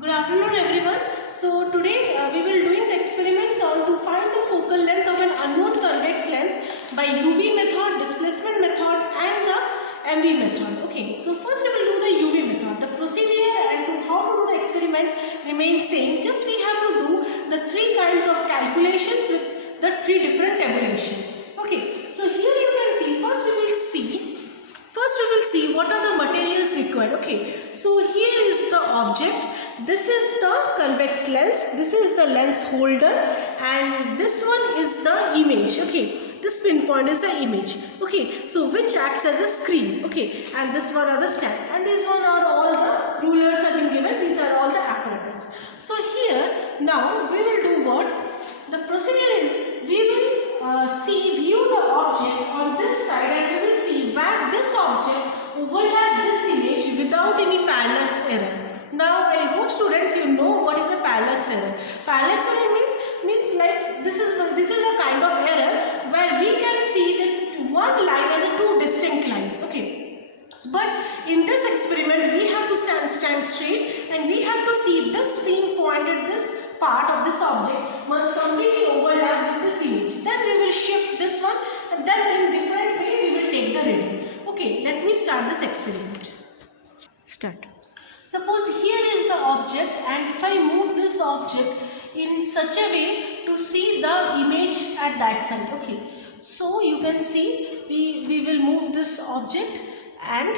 Good afternoon everyone. So today we will doing the experiments on to find the focal length of an unknown convex lens by UV method, displacement method and the MV method. Okay, so first we will do the UV method. The procedure and to how to do the experiments remain same. Just we have to do the three kinds of calculations with the three different tabulation. Okay, so here you can see first we will see what are the materials required. Okay, so here is the object. This is the convex lens, this is the lens holder and this one is the image. Okay, this pinpoint is the image. Okay, so which acts as a screen. Okay, and this one are the stand and this one are all the rulers have been given. These are all the apparatus. So here now we will do what? The procedure is we will view the object on this side and we will see where this object overlap this image without any parallax error. Now I hope students you know what is a parallax error. Parallax error means like this is a kind of error where we can see that one line as a two distinct lines. Okay, but in this experiment we have to stand straight and we have to see this being pointed, this part of this object must completely overlap with this image. Then we will shift this one and then in different way we will take the reading. Okay, let me start this experiment. Start. Suppose here is the object and if I move this object in such a way to see the image at that side. Okay, so you can see we will move this object and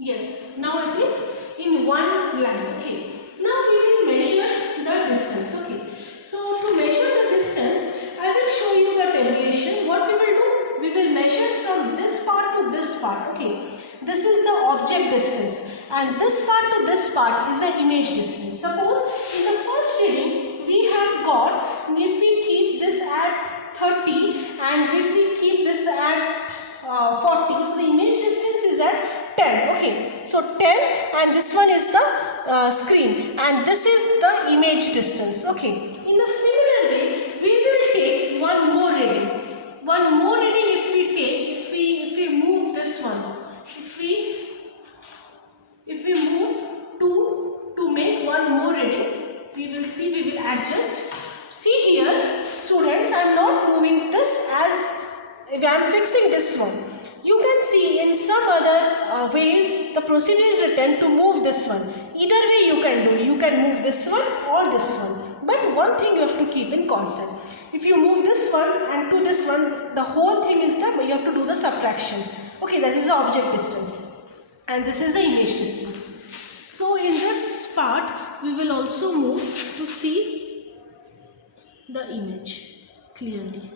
yes, now it is in one line. Okay, now we will measure the distance. Okay, so to measure the distance, I will show you the tabulation. What we will do? We will measure from this part to this part. Okay, this is the object distance and this part to this part is the image distance. Suppose in the first reading we have got, if we keep this at 30 and if we keep this at 40, so the image distance is at 10. Okay, so 10 and this one is the screen and this is the image distance. Okay, in a similar way we will take one more reading. One more reading if we take, if we move this one, if we move to make one more reading, we will see, we will adjust. See here students, I am not moving this as if I am fixing this one. You can see in some other ways the procedure is written to move this one. Either way you can do. You can move this one or this one. But one thing you have to keep in constant. If you move this one and to this one, the whole thing is that you have to do the subtraction. Okay, that is the object distance. And this is the image distance. So in this part, we will also move to see the image clearly.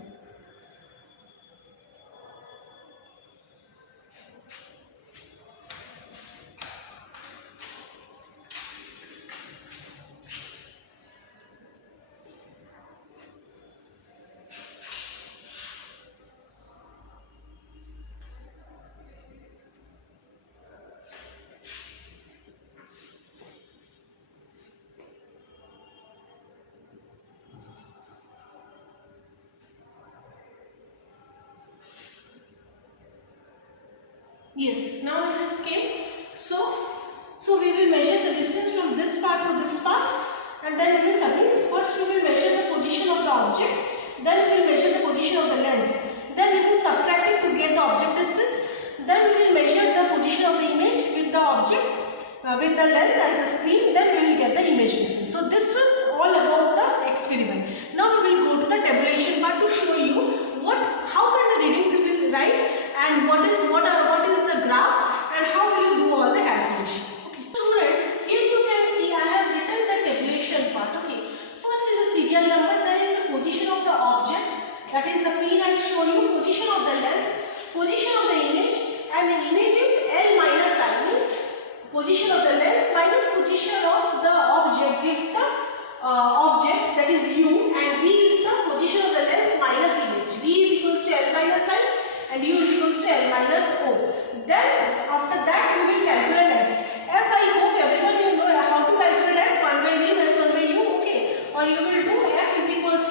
Yes, now it has came. So we will measure the distance from this part to this part and then we will subtract. First we will measure the position of the object, then we will measure the position of the lens, then we will subtract it to get the object distance, then we will measure the position of the image with the object, with the lens as the screen, then we will get the image distance. So this was all about the experiment. Now we will go to the tabulation part to show you how can the readings you will write and what is the graph and how will you do all the calculation. Okay. Students, here you can see I have written the tabulation part. Okay. First is the serial number, then is the position of the object, that is the pin I show you, position of the lens, position of the image, and the image is L minus I, means position of the lens minus position of the object gives the object and u is equals to L minus O. Then after that you will calculate f. F, I hope everyone you know how to calculate f. 1 by v minus 1 by u. Okay, or you will do f is equals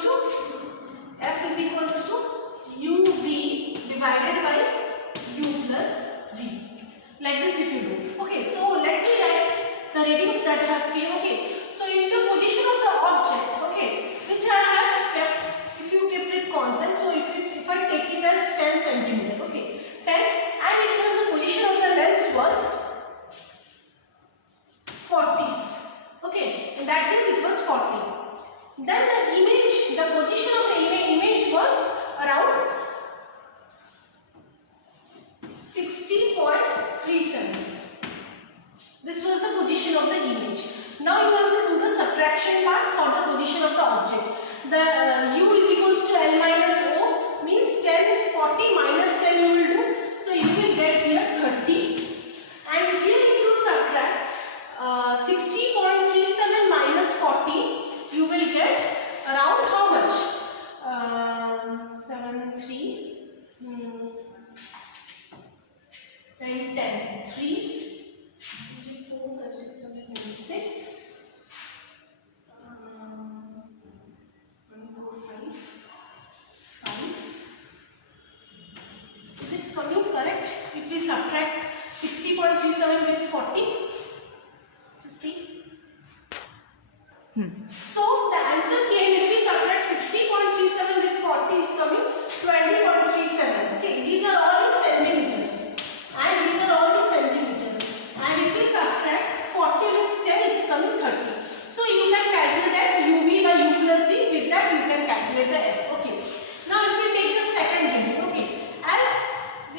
to uv divided by u plus v. Like this if you do. Okay, so let me write the readings that I have came. Okay, so if the position of the object, okay, which I have kept, if you kept it constant, so if I take it as 10 centimeter, okay, 10, and it was the position of the lens was 40. Okay, in that case it was 40. Then the position of the image was around 60.37. This was the position of the image. Now you have to do the subtraction part for the position of the object. The u is equals to L minus O means 10, 40 minus 10 you will do. So you will get here 30. And here if you subtract 60.37 minus 40, you will get around how much? 7, 3, 9, 10, 3, 4, 5, 6, 7, 8, 6, 1, 4, 5, 5. Is it coming correct? If we subtract 60.37 with 40, just see. So the answer came, if we subtract 60.37 with 40 is coming 20.37. Okay, these are all in centimeter. And these are all in centimeter. And if we subtract 40 with 10, it is coming 30. So you can calculate f uv by u plus v. With that you can calculate the f. Okay. Now if we take the second reading, okay, as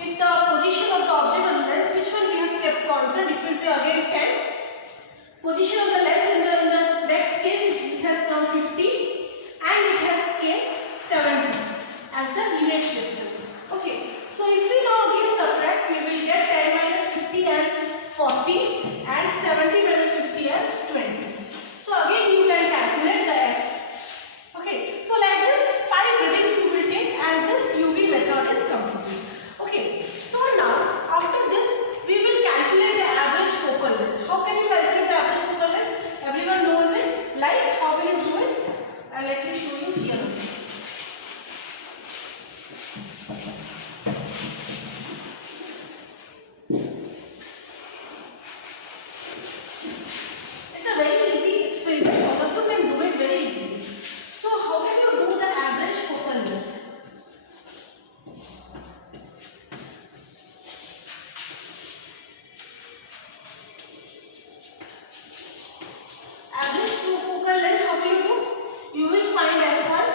if the position of the object on the lens, which one we have kept constant, it will be again 10. Position of the lens in the next case it has come 50 and it has came 70 as the image distance. Okay, so if we now again subtract, we will get 10 minus 50 as 40 and 70 minus 50 as 20. So again you can calculate the f. Okay, so like this 5 readings you will take and this UV method is completed. Okay, so now after this we will calculate the average focal length. How can you calculate the average focal length? Everyone knows it. Like how will you do it? And let me show you here. It's a very easy experiment. All of you can do it very easily. So how can you do the average focal length? Average focal length, how will you do? You will find f1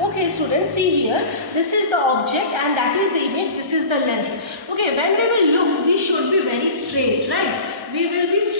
Okay students, see here, this is the object and that is the image, this is the lens. Okay, when we will look, we should be very straight, right? We will be straight